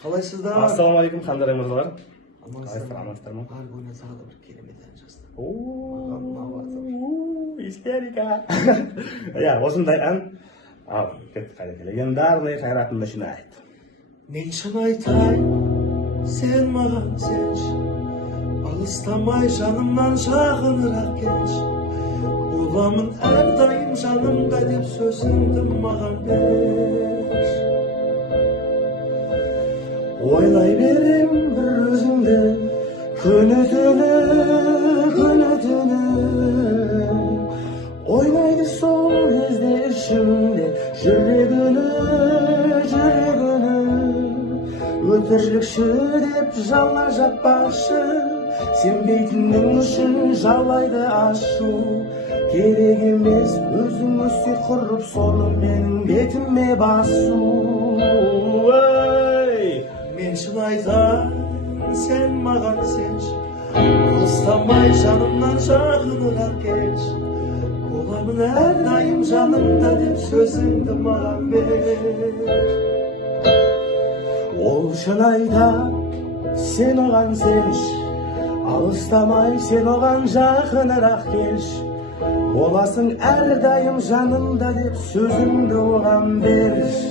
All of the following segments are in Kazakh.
Қалайсыздар? Ассалаумағалейкум, қандай мырзалар? Амансыздар ма? Аргоня саған да бір керемет ән жазды. Истерика. Осындай ән. Легендарный Қайрат начинает. Мен шын айтайын, сен маған сенші, алыстамай жанымнан жағынырақ келші. Боламын әрдайым жанымда деп сөзіңді маған берші. Ойлай берем бір өзіңді, күні түні. Ойнайды сол кезде ішімде, жүрегіні. Өтірікші деп жалма жаппашы, сенбейтінің үшін жалайды ашу. Керек емес өзің өсте құрып, соны менің бетіме басу. Мен шын айтайын, сен маған сенші, алыстамай жанымнан жағынырақ келші. Боламын әрдайым жанымда деп сөзіңді маған бер. Ол шын айтайын, сен оған сенші, алыстамай сен оған жақынырақ келші. Боласың әрдайым жанымда деп сөзіңді оған берші.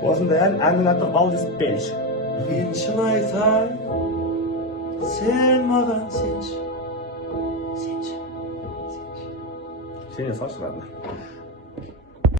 Осындай әннің аты Балдыспенші. Мен шын айтайын, сен маған сенші. Сене салшы, ладно.